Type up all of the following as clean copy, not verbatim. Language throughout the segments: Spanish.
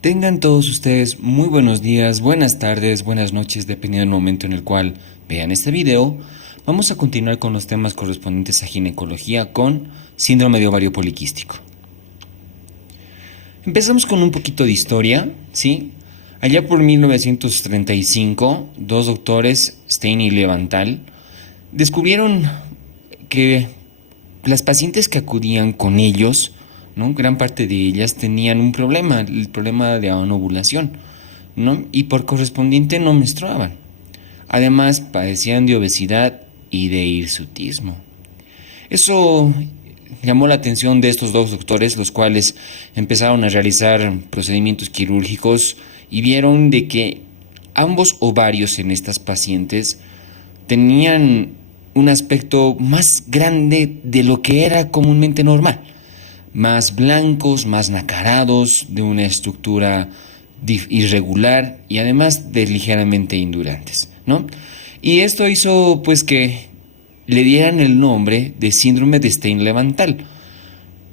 Tengan todos ustedes muy buenos días, buenas tardes, buenas noches, dependiendo del momento en el cual vean este video. Vamos a continuar con los temas correspondientes a ginecología con síndrome de ovario poliquístico. Empezamos con un poquito de historia, ¿sí? Allá por 1935, dos doctores, Stein y Leventhal, descubrieron que las pacientes que acudían con ellos, ¿no? Gran parte de ellas tenían un problema, el problema de anovulación, ¿no? Y por correspondiente no menstruaban. Además, padecían de obesidad y de hirsutismo. Eso llamó la atención de estos dos doctores, los cuales empezaron a realizar procedimientos quirúrgicos y vieron de que ambos ovarios en estas pacientes tenían un aspecto más grande de lo que era comúnmente normal, más blancos, más nacarados, de una estructura irregular y además de ligeramente indurantes, ¿no? Y esto hizo pues que le dieran el nombre de síndrome de Stein-Leventhal.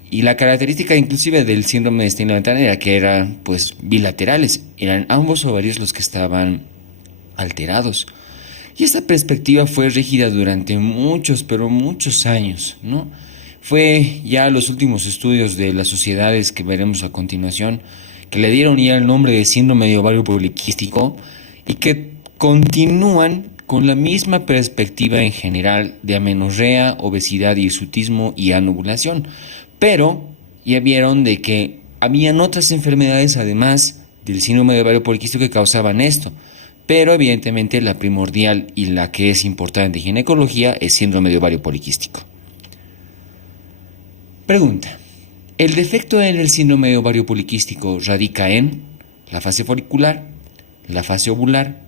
Y la característica inclusive del síndrome de Stein-Leventhal era que eran pues bilaterales, eran ambos ovarios los que estaban alterados. Y esta perspectiva fue rígida durante muchos, pero muchos años, ¿no? Fue ya los últimos estudios de las sociedades que veremos a continuación que le dieron ya el nombre de síndrome de ovario poliquístico y que continúan con la misma perspectiva en general de amenorrea, obesidad, hirsutismo y anovulación. Pero ya vieron de que habían otras enfermedades además del síndrome de ovario poliquístico que causaban esto. Pero evidentemente la primordial y la que es importante en ginecología es síndrome de ovario poliquístico. Pregunta: ¿el defecto en el síndrome de ovario poliquístico radica en la fase folicular, la fase ovular,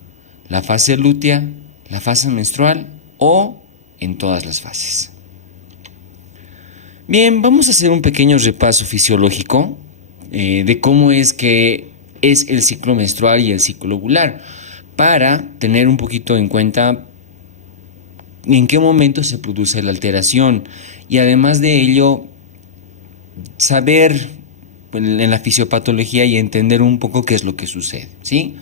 la fase lútea, la fase menstrual o en todas las fases? Bien, vamos a hacer un pequeño repaso fisiológico de cómo es que es el ciclo menstrual y el ciclo ovular, para tener un poquito en cuenta en qué momento se produce la alteración y además de ello saber en la fisiopatología y entender un poco qué es lo que sucede, ¿sí?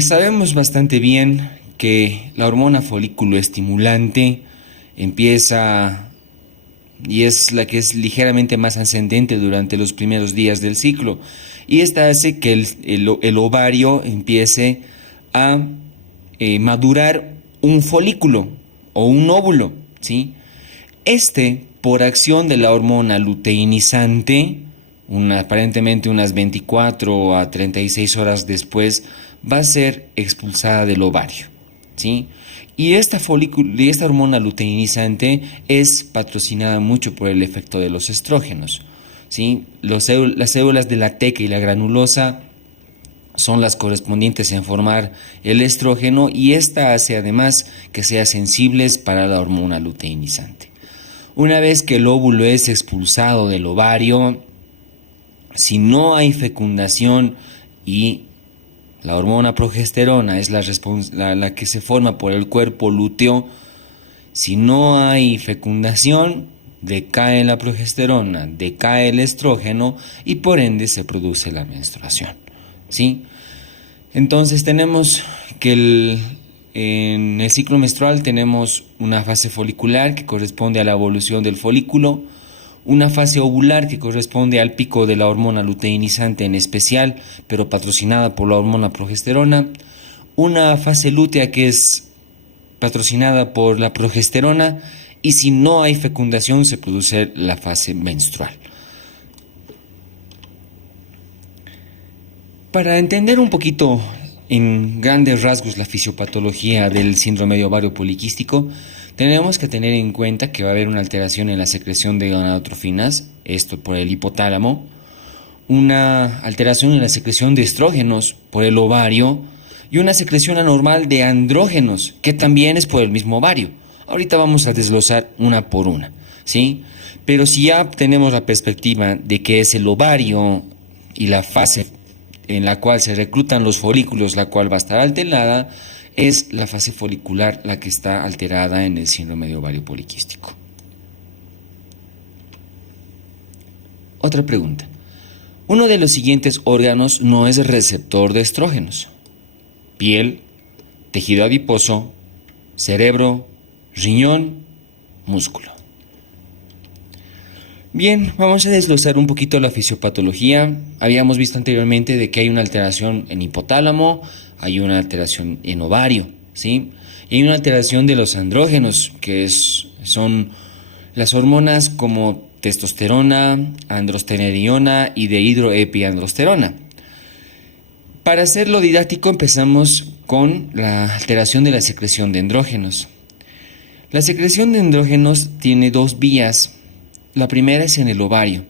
Sabemos bastante bien que la hormona folículo estimulante empieza y es la que es ligeramente más ascendente durante los primeros días del ciclo, y esta hace que el ovario empiece a madurar un folículo o un óvulo, ¿sí? Por acción de la hormona luteinizante, aparentemente unas 24 a 36 horas después, va a ser expulsada del ovario, ¿sí? Y esta hormona luteinizante es patrocinada mucho por el efecto de los estrógenos, ¿sí? Las células de la teca y la granulosa son las correspondientes en formar el estrógeno, y esta hace además que sean sensibles para la hormona luteinizante. Una vez que el óvulo es expulsado del ovario, si no hay fecundación y la hormona progesterona es la que se forma por el cuerpo lúteo, si no hay fecundación, decae la progesterona, decae el estrógeno y por ende se produce la menstruación, ¿sí? Entonces tenemos que en el ciclo menstrual tenemos una fase folicular que corresponde a la evolución del folículo, una fase ovular que corresponde al pico de la hormona luteinizante en especial, pero patrocinada por la hormona progesterona, una fase lútea que es patrocinada por la progesterona, y si no hay fecundación se produce la fase menstrual. Para entender un poquito en grandes rasgos la fisiopatología del síndrome de ovario poliquístico, tenemos que tener en cuenta que va a haber una alteración en la secreción de gonadotrofinas, esto por el hipotálamo, una alteración en la secreción de estrógenos por el ovario y una secreción anormal de andrógenos, que también es por el mismo ovario. Ahorita vamos a desglosar una por una, ¿sí? Pero si ya tenemos la perspectiva de que es el ovario y la fase en la cual se reclutan los folículos, la cual va a estar alterada, es la fase folicular la que está alterada en el síndrome de ovario poliquístico. Otra pregunta: Uno de los siguientes órganos no es receptor de estrógenos: piel, tejido adiposo, cerebro, riñón, músculo. Bien, vamos a desglosar un poquito la fisiopatología. Habíamos visto anteriormente de que hay una alteración en hipotálamo, hay una alteración en ovario, ¿sí? Y hay una alteración de los andrógenos, que son las hormonas como testosterona, androstenediona y dehidroepiandrosterona. Para hacerlo didáctico empezamos con la alteración de la secreción de andrógenos. La secreción de andrógenos tiene dos vías. La primera es en el ovario,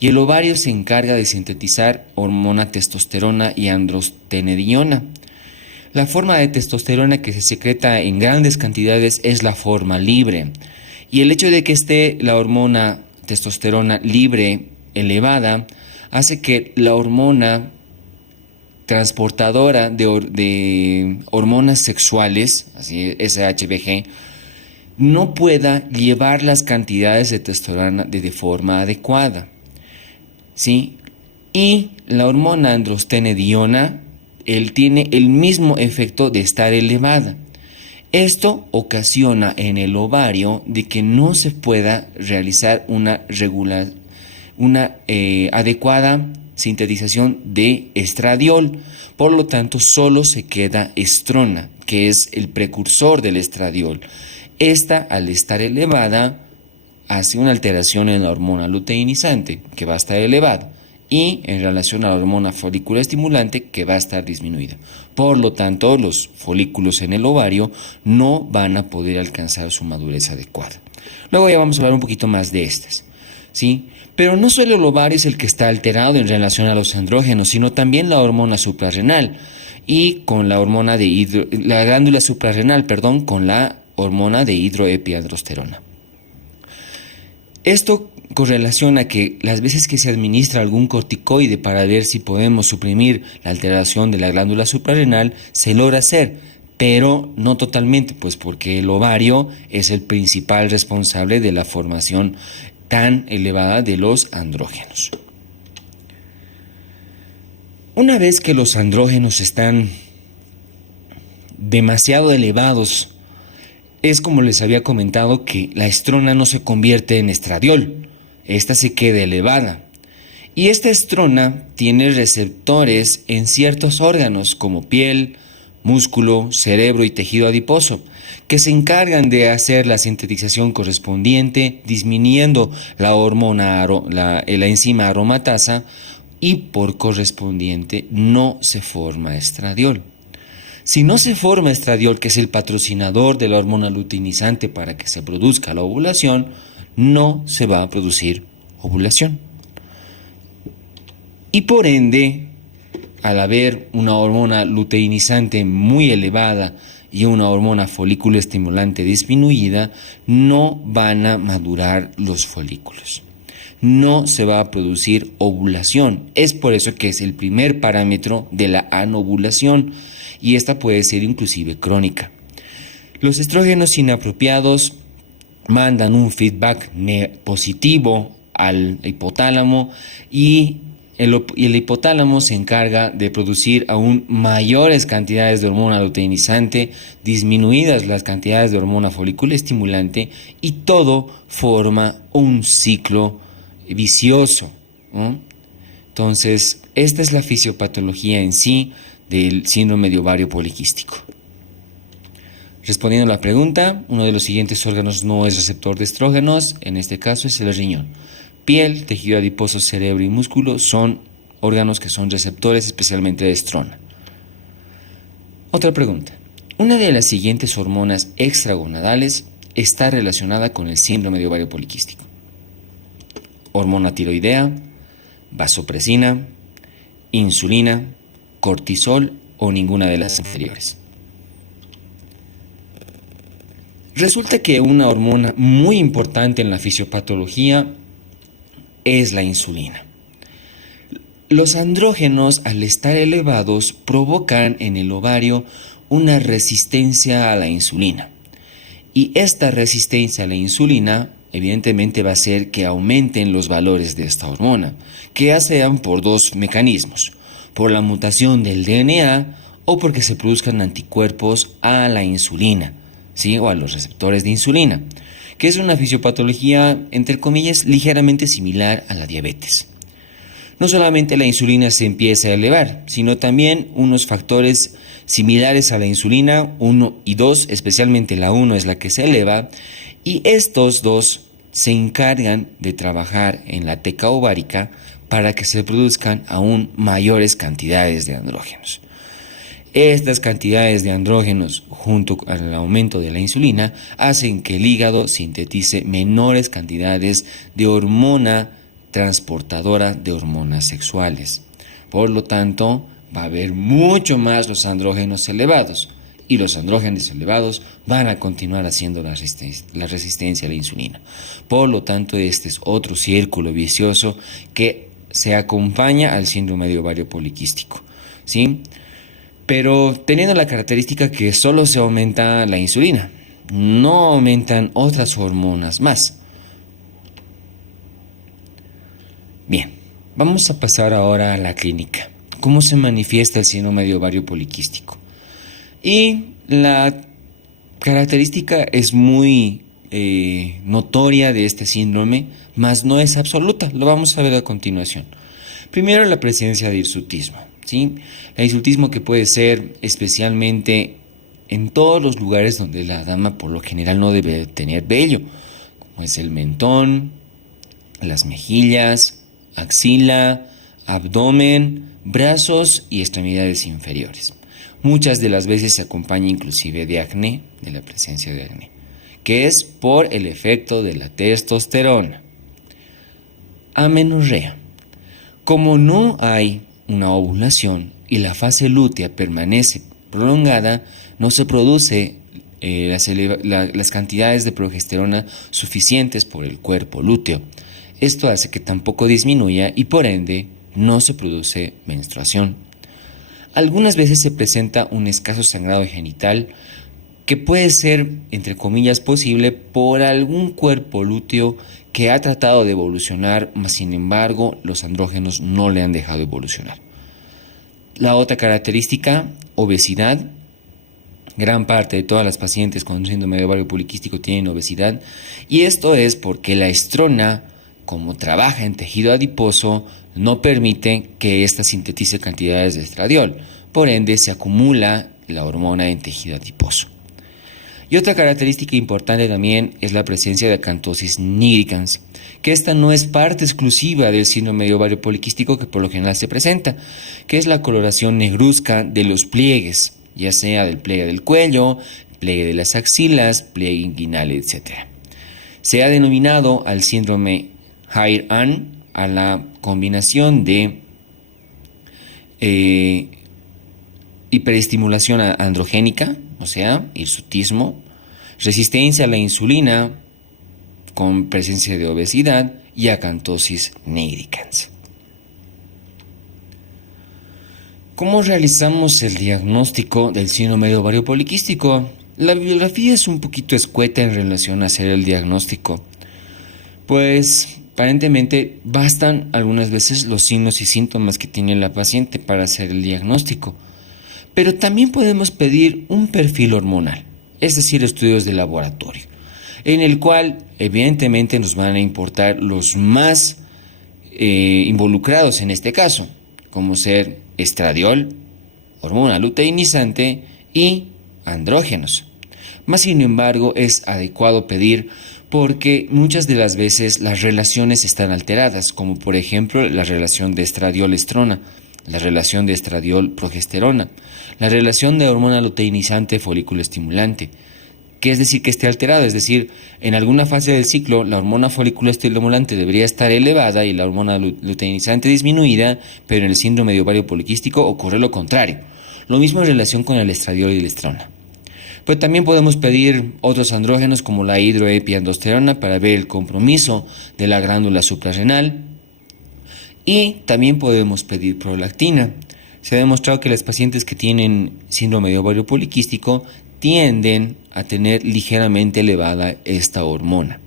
y el ovario se encarga de sintetizar hormona testosterona y androstenediona. La forma de testosterona que se secreta en grandes cantidades es la forma libre, y el hecho de que esté la hormona testosterona libre elevada hace que la hormona transportadora de hormonas sexuales, así SHBG, no pueda llevar las cantidades de testosterona de forma adecuada, ¿sí? Y la hormona androstenediona, él tiene el mismo efecto de estar elevada. Esto ocasiona en el ovario de que no se pueda realizar una adecuada sintetización de estradiol. Por lo tanto, solo se queda estrona, que es el precursor del estradiol. Esta, al estar elevada, hace una alteración en la hormona luteinizante, que va a estar elevada, y en relación a la hormona folículo estimulante, que va a estar disminuida. Por lo tanto, los folículos en el ovario no van a poder alcanzar su madurez adecuada. Luego ya vamos a hablar un poquito más de estas, ¿sí? Pero no solo el ovario es el que está alterado en relación a los andrógenos, sino también la hormona suprarrenal y con la hormona la glándula suprarrenal, con la hormona de hidroepiandrosterona. Esto correlaciona que las veces que se administra algún corticoide para ver si podemos suprimir la alteración de la glándula suprarrenal, se logra hacer, pero no totalmente, pues porque el ovario es el principal responsable de la formación tan elevada de los andrógenos. Una vez que los andrógenos están demasiado elevados, es como les había comentado que la estrona no se convierte en estradiol, esta se queda elevada. Y esta estrona tiene receptores en ciertos órganos como piel, músculo, cerebro y tejido adiposo, que se encargan de hacer la sintetización correspondiente, disminuyendo la hormona, la enzima aromatasa, y por correspondiente no se forma estradiol. Si no se forma estradiol, que es el patrocinador de la hormona luteinizante para que se produzca la ovulación, no se va a producir ovulación. Y por ende, al haber una hormona luteinizante muy elevada y una hormona folículo estimulante disminuida, no van a madurar los folículos. No se va a producir ovulación. Es por eso que es el primer parámetro de la anovulación, y esta puede ser inclusive crónica. Los estrógenos inapropiados mandan un feedback positivo al hipotálamo, y el hipotálamo se encarga de producir aún mayores cantidades de hormona luteinizante, disminuidas las cantidades de hormona folículo estimulante, y todo forma un ciclo vicioso, ¿no? Entonces, esta es la fisiopatología en sí del síndrome de ovario poliquístico. Respondiendo a la pregunta, uno de los siguientes órganos no es receptor de estrógenos, en este caso es el riñón. Piel, tejido adiposo, cerebro y músculo son órganos que son receptores especialmente de estrona. Otra pregunta. Una de las siguientes hormonas extragonadales está relacionada con el síndrome de ovario poliquístico: hormona tiroidea, vasopresina, insulina, cortisol o ninguna de las anteriores. Resulta que una hormona muy importante en la fisiopatología es la insulina. Los andrógenos, al estar elevados, provocan en el ovario una resistencia a la insulina. Y esta resistencia a la insulina evidentemente va a hacer que aumenten los valores de esta hormona, que ya sean por dos mecanismos: por la mutación del DNA o porque se produzcan anticuerpos a la insulina, ¿sí? O a los receptores de insulina, que es una fisiopatología, entre comillas, ligeramente similar a la diabetes. No solamente la insulina se empieza a elevar, sino también unos factores similares a la insulina, 1 y 2, especialmente la 1 es la que se eleva, y estos dos se encargan de trabajar en la teca ovárica para que se produzcan aún mayores cantidades de andrógenos. Estas cantidades de andrógenos, junto al aumento de la insulina, hacen que el hígado sintetice menores cantidades de hormona transportadora de hormonas sexuales. Por lo tanto, va a haber mucho más los andrógenos elevados, y los andrógenos elevados van a continuar haciendo la resistencia a la insulina. Por lo tanto, este es otro círculo vicioso que se acompaña al síndrome de ovario poliquístico, ¿sí? Pero teniendo la característica que solo se aumenta la insulina, no aumentan otras hormonas más. Bien, vamos a pasar ahora a la clínica. ¿Cómo se manifiesta el síndrome de ovario poliquístico? Y la característica es muy notoria de este síndrome, mas no es absoluta. Lo vamos a ver a continuación. Primero, la presencia de hirsutismo, ¿sí? El hirsutismo, que puede ser especialmente en todos los lugares donde la dama por lo general no debe tener vello, como es el mentón, las mejillas, axila, abdomen, brazos y extremidades inferiores. Muchas de las veces se acompaña inclusive de acné, de la presencia de acné, que es por el efecto de la testosterona. Amenorrea. Como no hay una ovulación y la fase lútea permanece prolongada, no se produce las cantidades de progesterona suficientes por el cuerpo lúteo. Esto hace que tampoco disminuya y por ende no se produce menstruación. Algunas veces se presenta un escaso sangrado genital que puede ser, entre comillas, posible por algún cuerpo lúteo que ha tratado de evolucionar, mas sin embargo los andrógenos no le han dejado evolucionar. La otra característica, obesidad. Gran parte de todas las pacientes con síndrome de ovario poliquístico tienen obesidad, y esto es porque la estrona, como trabaja en tejido adiposo, no permite que ésta sintetice cantidades de estradiol. Por ende, se acumula la hormona en tejido adiposo. Y otra característica importante también es la presencia de acantosis nigricans, que esta no es parte exclusiva del síndrome de ovario poliquístico que por lo general se presenta, que es la coloración negruzca de los pliegues, ya sea del pliegue del cuello, pliegue de las axilas, pliegue inguinal, etc. Se ha denominado al síndrome Hire-Ann a la combinación de hiperestimulación androgénica, o sea, hirsutismo, resistencia a la insulina con presencia de obesidad y acantosis nigricans. ¿Cómo realizamos el diagnóstico del síndrome de ovario poliquístico? La bibliografía es un poquito escueta en relación a hacer el diagnóstico, pues aparentemente bastan algunas veces los signos y síntomas que tiene la paciente para hacer el diagnóstico. Pero también podemos pedir un perfil hormonal, es decir, estudios de laboratorio, en el cual evidentemente nos van a importar los más involucrados en este caso, como ser estradiol, hormona luteinizante y andrógenos. Mas sin embargo es adecuado pedir porque muchas de las veces las relaciones están alteradas, como por ejemplo la relación de estradiol-estrona, la relación de estradiol-progesterona, la relación de hormona luteinizante folículo estimulante, que es decir que esté alterado, es decir, en alguna fase del ciclo la hormona folículo estimulante debería estar elevada y la hormona luteinizante disminuida, pero en el síndrome de ovario poliquístico ocurre lo contrario. Lo mismo en relación con el estradiol y la estrona. Pero también podemos pedir otros andrógenos como la hidroepiandrosterona para ver el compromiso de la glándula suprarrenal, y también podemos pedir prolactina. Se ha demostrado que las pacientes que tienen síndrome de ovario poliquístico tienden a tener ligeramente elevada esta hormona,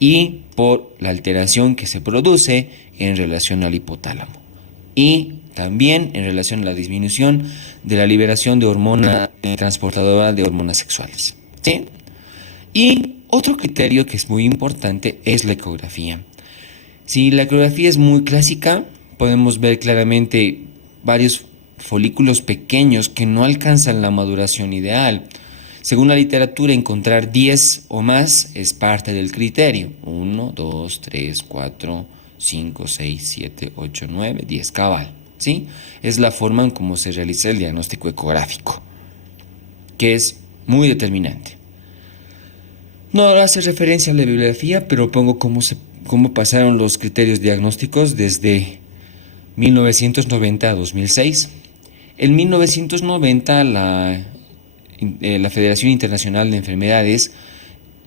y por la alteración que se produce en relación al hipotálamo. Y también en relación a la disminución de la liberación de hormona transportadora de hormonas sexuales. ¿Sí? Y otro criterio que es muy importante es la ecografía. Si la ecografía es muy clásica, podemos ver claramente varios folículos pequeños que no alcanzan la maduración ideal. Según la literatura, encontrar 10 o más es parte del criterio. 1, 2, 3, 4, 5, 6, 7, 8, 9, 10, cabal. ¿Sí? Es la forma en cómo se realiza el diagnóstico ecográfico, que es muy determinante. No hace referencia a la bibliografía, pero pongo cómo pasaron los criterios diagnósticos desde 1990 a 2006. En 1990, la Federación Internacional de Enfermedades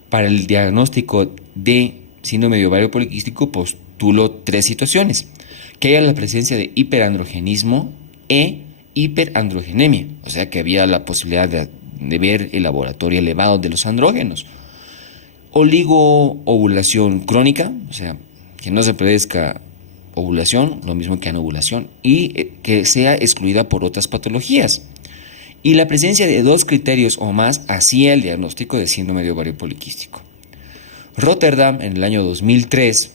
para el diagnóstico de síndrome de ovario poliquístico postuló 3 situaciones: que haya la presencia de hiperandrogenismo e hiperandrogenemia, o sea que había la posibilidad de ver el laboratorio elevado de los andrógenos; oligoovulación crónica, o sea que no se produzca ovulación, lo mismo que anovulación, y que sea excluida por otras patologías; y la presencia de 2 criterios o más hacía el diagnóstico de síndrome de ovario poliquístico. Rotterdam en el año 2003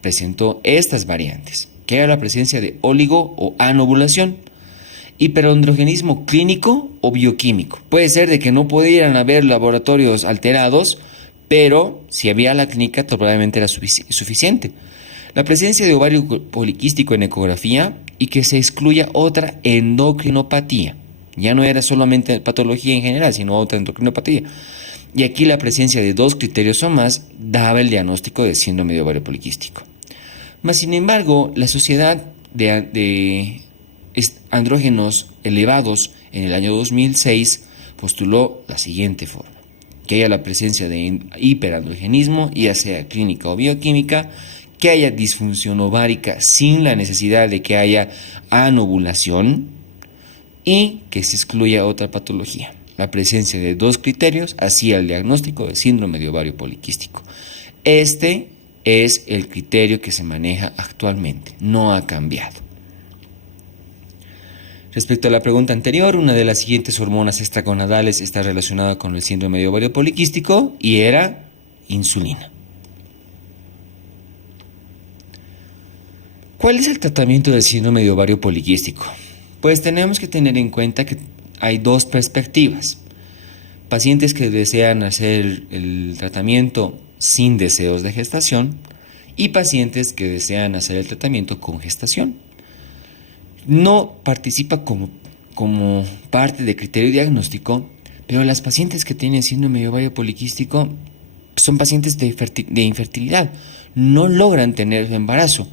presentó estas variantes: que era la presencia de oligo o anovulación, hiperandrogenismo clínico o bioquímico. Puede ser de que no pudieran haber laboratorios alterados, pero si había la clínica probablemente era suficiente. La presencia de ovario poliquístico en ecografía y que se excluya otra endocrinopatía. Ya no era solamente patología en general, sino otra endocrinopatía. Y aquí la presencia de 2 criterios o más daba el diagnóstico de síndrome de ovario poliquístico. Mas, sin embargo, la Sociedad de Andrógenos Elevados en el año 2006 postuló la siguiente forma: que haya la presencia de hiperandrogenismo, ya sea clínica o bioquímica; que haya disfunción ovárica sin la necesidad de que haya anovulación; y que se excluya otra patología. La presencia de 2 criterios hacía el diagnóstico de síndrome de ovario poliquístico. Este es el criterio que se maneja actualmente, no ha cambiado. Respecto a la pregunta anterior, una de las siguientes hormonas extragonadales está relacionada con el síndrome de ovario poliquístico y era insulina. ¿Cuál es el tratamiento del síndrome de ovario poliquístico? Pues tenemos que tener en cuenta que hay 2 perspectivas: pacientes que desean hacer el tratamiento sin deseos de gestación y pacientes que desean hacer el tratamiento con gestación. No participa como parte del criterio diagnóstico, pero las pacientes que tienen síndrome de ovario poliquístico son pacientes de infertilidad, no logran tener embarazo.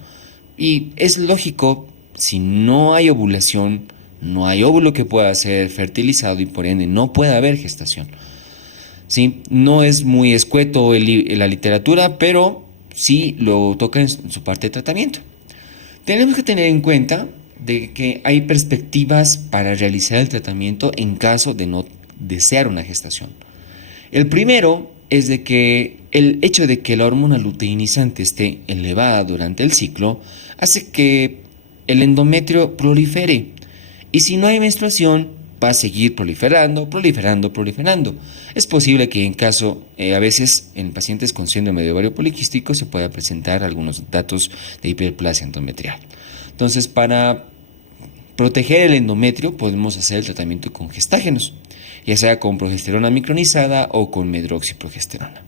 Y es lógico, si no hay ovulación, no hay óvulo que pueda ser fertilizado y por ende no puede haber gestación. ¿Sí? No es muy escueto la literatura, pero sí lo toca en su parte de tratamiento. Tenemos que tener en cuenta de que hay perspectivas para realizar el tratamiento en caso de no desear una gestación. El primero es de que el hecho de que la hormona luteinizante esté elevada durante el ciclo hace que el endometrio prolifere, y si no hay menstruación va a seguir proliferando. Es posible que a veces en pacientes con síndrome de ovario poliquístico se pueda presentar algunos datos de hiperplasia endometrial. Entonces, para proteger el endometrio podemos hacer el tratamiento con gestágenos, ya sea con progesterona micronizada o con medroxiprogesterona.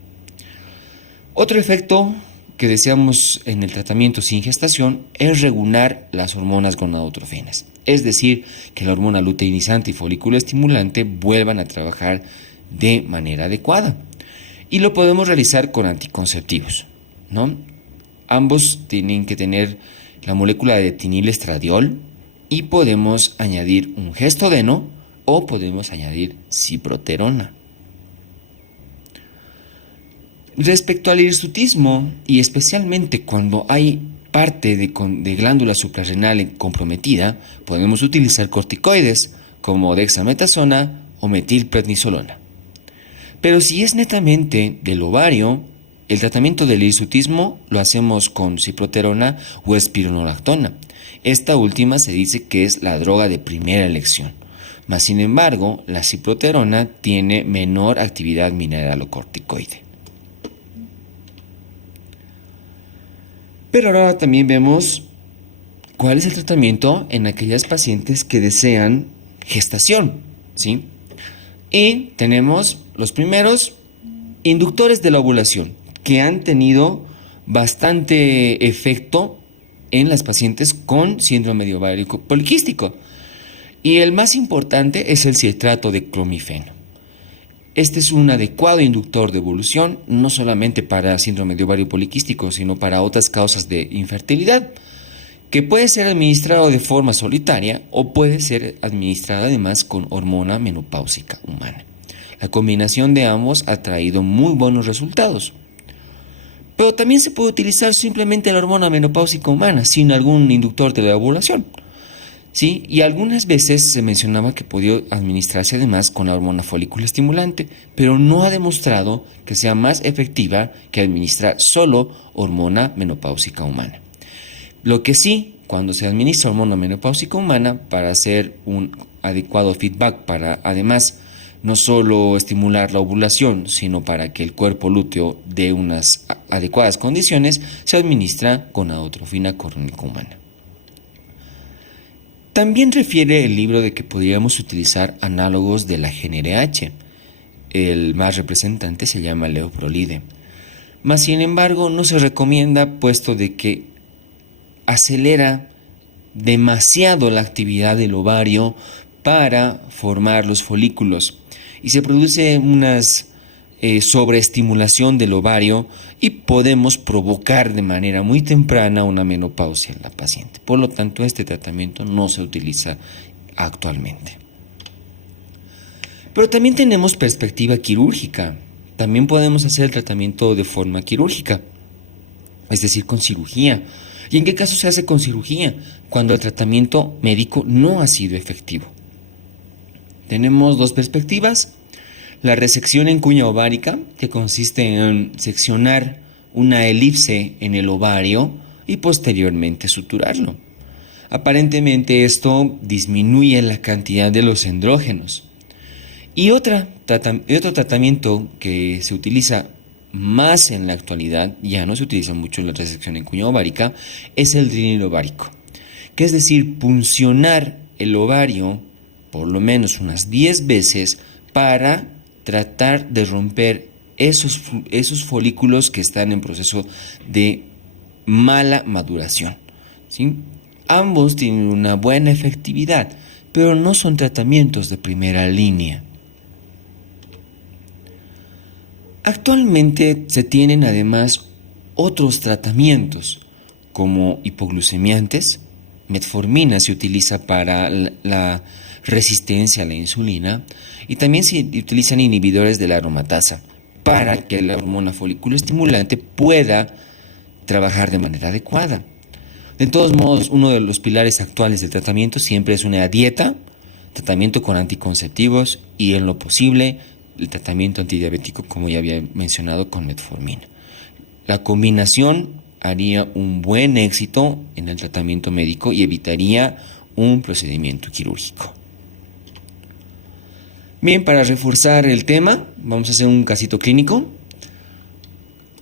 Otro efecto que deseamos en el tratamiento sin gestación es regular las hormonas gonadotrofinas, es decir, que la hormona luteinizante y folículo estimulante vuelvan a trabajar de manera adecuada. Y lo podemos realizar con anticonceptivos, ¿no? Ambos tienen que tener la molécula de etinilestradiol y podemos añadir un gestodeno o podemos añadir ciproterona. Respecto al hirsutismo, y especialmente cuando hay parte de glándula suprarrenal comprometida, podemos utilizar corticoides como dexametasona o metilprednisolona. Pero si es netamente del ovario, El tratamiento del hirsutismo lo hacemos con ciproterona o espironolactona. Esta última se dice que es la droga de primera elección. Mas, sin embargo, la ciproterona tiene menor actividad mineralocorticoide. Pero ahora también vemos cuál es el tratamiento en aquellas pacientes que desean gestación, ¿sí? Y tenemos los primeros inductores de la ovulación, que han tenido bastante efecto en las pacientes con síndrome de ovario poliquístico. Y el más importante es el citrato de clomifeno. Este es un adecuado inductor de ovulación, no solamente para síndrome de ovario poliquístico, sino para otras causas de infertilidad, que puede ser administrado de forma solitaria o puede ser administrado además con hormona menopáusica humana. La combinación de ambos ha traído muy buenos resultados. Pero también se puede utilizar simplemente la hormona menopáusica humana sin algún inductor de la ovulación, ¿sí? Y algunas veces se mencionaba que podía administrarse además con la hormona folículo estimulante, pero no ha demostrado que sea más efectiva que administrar solo hormona menopáusica humana. Lo que sí, cuando se administra hormona menopáusica humana, para hacer un adecuado feedback, para además no solo estimular la ovulación, sino para que el cuerpo lúteo dé unas adecuadas condiciones, se administra con adotrofina córnica humana. También refiere el libro de que podríamos utilizar análogos de la GnRH. El más representante se llama leoprolide. Mas, sin embargo, no se recomienda, puesto de que acelera demasiado la actividad del ovario para formar los folículos y se produce una sobreestimulación del ovario y podemos provocar de manera muy temprana una menopausia en la paciente. Por lo tanto, este tratamiento no se utiliza actualmente. Pero también tenemos perspectiva quirúrgica. También podemos hacer el tratamiento de forma quirúrgica, es decir, con cirugía. ¿Y en qué caso se hace con cirugía? Cuando el tratamiento médico no ha sido efectivo. Tenemos dos perspectivas. La resección en cuña ovárica, que consiste en seccionar una elipse en el ovario y posteriormente suturarlo. Aparentemente esto disminuye la cantidad de los andrógenos. Y otro tratamiento que se utiliza más en la actualidad, ya no se utiliza mucho en la resección en cuña ovárica, es el drilling ovárico, que es decir, puncionar el ovario por lo menos unas 10 veces para tratar de romper esos folículos que están en proceso de mala maduración, ¿sí? Ambos tienen una buena efectividad, pero no son tratamientos de primera línea. Actualmente se tienen además otros tratamientos como hipoglucemiantes. Metformina se utiliza para la resistencia a la insulina y también se utilizan inhibidores de la aromatasa para que la hormona folículo estimulante pueda trabajar de manera adecuada. De todos modos, uno de los pilares actuales del tratamiento siempre es una dieta, tratamiento con anticonceptivos y, en lo posible, el tratamiento antidiabético, como ya había mencionado, con metformina. La combinación haría un buen éxito en el tratamiento médico y evitaría un procedimiento quirúrgico. Bien, para reforzar el tema, vamos a hacer un casito clínico.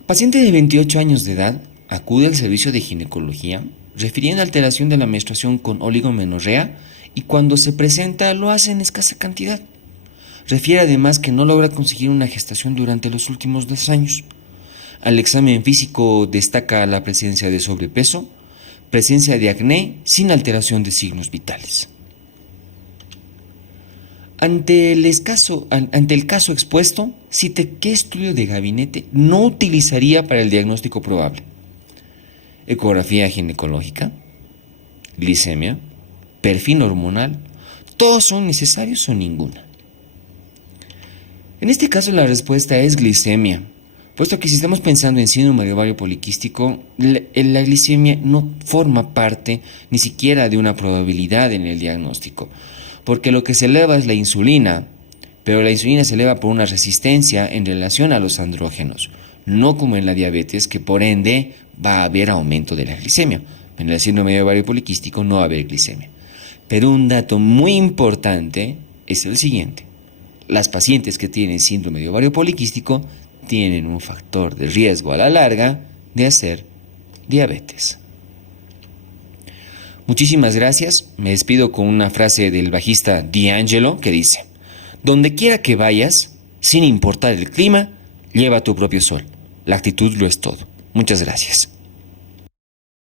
Paciente de 28 años de edad acude al servicio de ginecología refiriendo alteración de la menstruación con oligomenorrea y cuando se presenta lo hace en escasa cantidad. Refiere además que no logra conseguir una gestación durante los últimos 2 años. Al examen físico destaca la presencia de sobrepeso, presencia de acné sin alteración de signos vitales. Ante el caso expuesto, cite qué estudio de gabinete no utilizaría para el diagnóstico probable. Ecografía ginecológica, glicemia, perfil hormonal, ¿todos son necesarios o ninguna? En este caso la respuesta es glicemia, puesto que si estamos pensando en síndrome de ovario poliquístico, la glicemia no forma parte ni siquiera de una probabilidad en el diagnóstico, porque lo que se eleva es la insulina, pero la insulina se eleva por una resistencia en relación a los andrógenos. no como en la diabetes, que por ende va a haber aumento de la glicemia. En el síndrome de ovario poliquístico no va a haber glicemia. Pero un dato muy importante es el siguiente. Las pacientes que tienen síndrome de ovario poliquístico tienen un factor de riesgo a la larga de hacer diabetes. Muchísimas gracias. Me despido con una frase del bajista D'Angelo que dice: donde quiera que vayas, sin importar el clima, lleva tu propio sol. La actitud lo es todo. Muchas gracias.